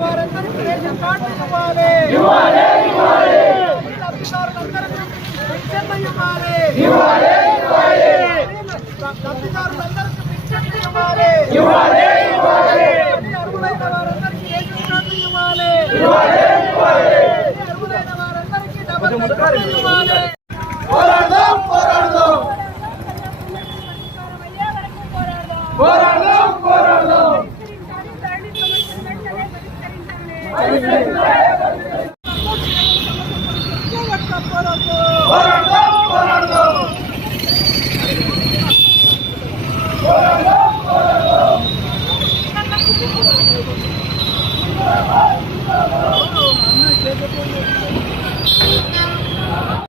వారందరికీ రేషన్ కార్డులు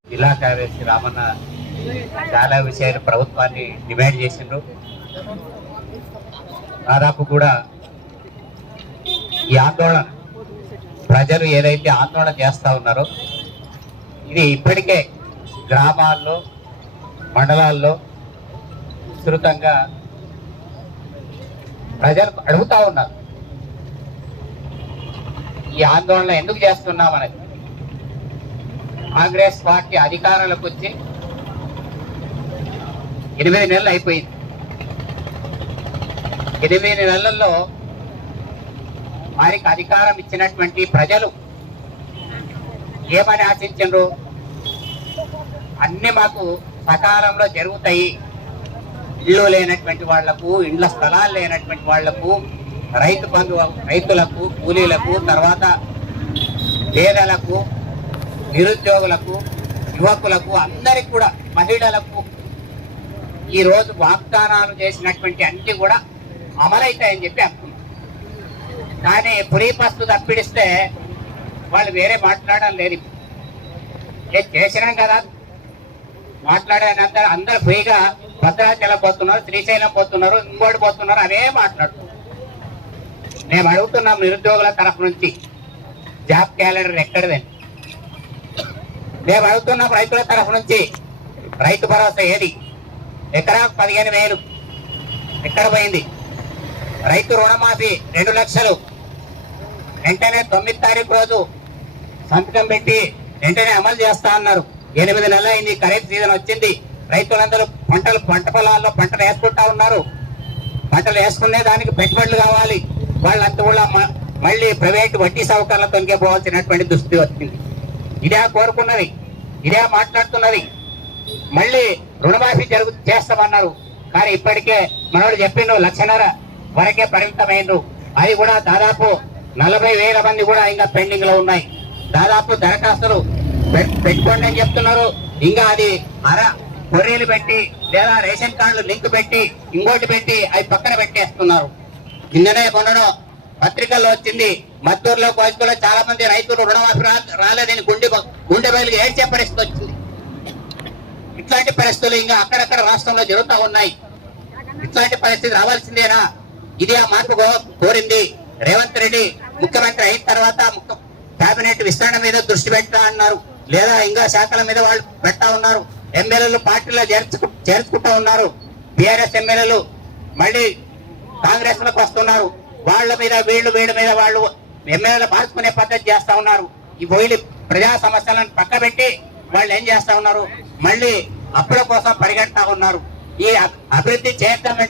జిల్లా కార్యదర్శి రామన్న చాలా విషయాలు ప్రభుత్వాన్ని డిమాండ్ చేసిండ్రు. దాదాపు కూడా ఈ ఆందోళన ప్రజలు ఏదైతే ఆందోళన చేస్తూ ఉన్నారో ఇది ఇప్పటికే గ్రామాల్లో మండలాల్లో విస్తృతంగా ప్రజలు అడుగుతా ఉన్నారు. ఈ ఆందోళన ఎందుకు చేస్తున్నామని కాంగ్రెస్ పార్టీ అధికారంలోకి వచ్చి ఎనిమిది నెలలు అయిపోయింది. ఎనిమిది నెలల్లో వారికి అధికారం ఇచ్చినటువంటి ప్రజలు ఏమని ఆశించరు అన్ని మాకు సకాలంలో జరుగుతాయి. ఇల్లు లేనటువంటి వాళ్ళకు ఇండ్ల స్థలాలు లేనటువంటి వాళ్ళకు రైతు బంధు రైతులకు కూలీలకు తర్వాత పేదలకు నిరుద్యోగులకు యువకులకు అందరికి కూడా మహిళలకు ఈ రోజు వాగ్దానాలు చేసినటువంటి అన్ని కూడా అమలైతాయని చెప్పి కానీ పురీపస్తు తప్పిడిస్తే వాళ్ళు వేరే మాట్లాడడం లేదు. చేసినాం కదా. మాట్లాడేనంత అందరు ఫ్రీగా భద్రాచలం పోతున్నారు శ్రీశైలం పోతున్నారు ఇంకోటి పోతున్నారు అవే మాట్లాడుతున్నారు. మేము అడుగుతున్నాం నిరుద్యోగుల తరఫు నుంచి జాబ్ క్యాలెండర్ ఎక్కడదని మేము అడుగుతున్నాం రైతుల తరఫు నుంచి రైతు భరోసా ఏది? ఎకరా పదిహేను వేలు. ఎక్కడ పోయింది? రైతు రుణమాఫీ రెండు లక్షలు. వెంటనే తొమ్మిది తారీఖు రోజు సంతకం పెట్టి వెంటనే అమలు చేస్తా అన్నారు. ఎనిమిది నెలలు అయింది ఖరీఫ్ సీజన్ వచ్చింది. రైతులందరూ పంటలు పంట పొలాల్లో పంటలు వేసుకుంటా ఉన్నారు. పంటలు వేసుకునే దానికి పెట్టుబడులు కావాలి. వాళ్ళంతా కూడా మళ్ళీ ప్రైవేట్ వడ్డీ సౌకర్యాలతో పోవాల్సినటువంటి దుస్థితి వచ్చింది. ఇదే కోరుకున్నది. ఇదే మాట్లాడుతున్నది. మళ్ళీ రుణమాఫీ జరుగు చేస్తామన్నారు. కానీ ఇప్పటికే మనోడు చెప్పిండు లక్షన్నర వరకే పరిమితమైండ్రు అది కూడా దాదాపు నలభై వేల మంది కూడా ఇంకా పెండింగ్లో ఉన్నాయి. దాదాపు దరఖాస్తులు పెట్టుకోండి అని చెప్తున్నారు. ఇంకా అది అర కొర్రీలు పెట్టి లేదా రేషన్ కార్డులు లింక్ పెట్టి ఇంకోటి పెట్టి అవి పక్కన పెట్టేస్తున్నారు. నిన్ననే మొన్ననో పత్రికల్లో వచ్చింది. మద్దూరులో కోసుకులో చాలా మంది రైతులు రుణమాఫీ రాలేదని గుండె గుండె బయలుగా ఏడ్చే పరిస్థితి వచ్చింది. ఇట్లాంటి పరిస్థితులు ఇంకా అక్కడక్కడ రాష్ట్రంలో జరుగుతూ ఉన్నాయి. ఇట్లాంటి పరిస్థితి రావాల్సిందేనా? ఇది ఆ మార్పు కోరింది రేవంత్ రెడ్డి. ముఖ్యమంత్రి అయిన తర్వాత కేబినెట్ విస్తరణ మీద దృష్టి పెట్టా అన్నారు. లేదా ఇంకా శాఖల మీద వాళ్ళు పెట్టా ఉన్నారు. ఎమ్మెల్యేలు పార్టీలో చేర్చుకు చేర్చుకుంటా ఉన్నారు. బీఆర్ఎస్ ఎమ్మెల్యేలు మళ్ళీ కాంగ్రెస్లకు వస్తున్నారు. వాళ్ళ మీద వీళ్ళు వీళ్ళ మీద వాళ్ళు ఎమ్మెల్యేలు మార్చుకునే పద్ధతి చేస్తా ఉన్నారు. ఈ వీళ్ళు ప్రజా సమస్యలను పక్కబెట్టి వాళ్ళు ఏం చేస్తా ఉన్నారు? మళ్ళీ అప్పుల కోసం పరిగెడతా ఉన్నారు. ఈ అభివృద్ధి చేద్దామంటే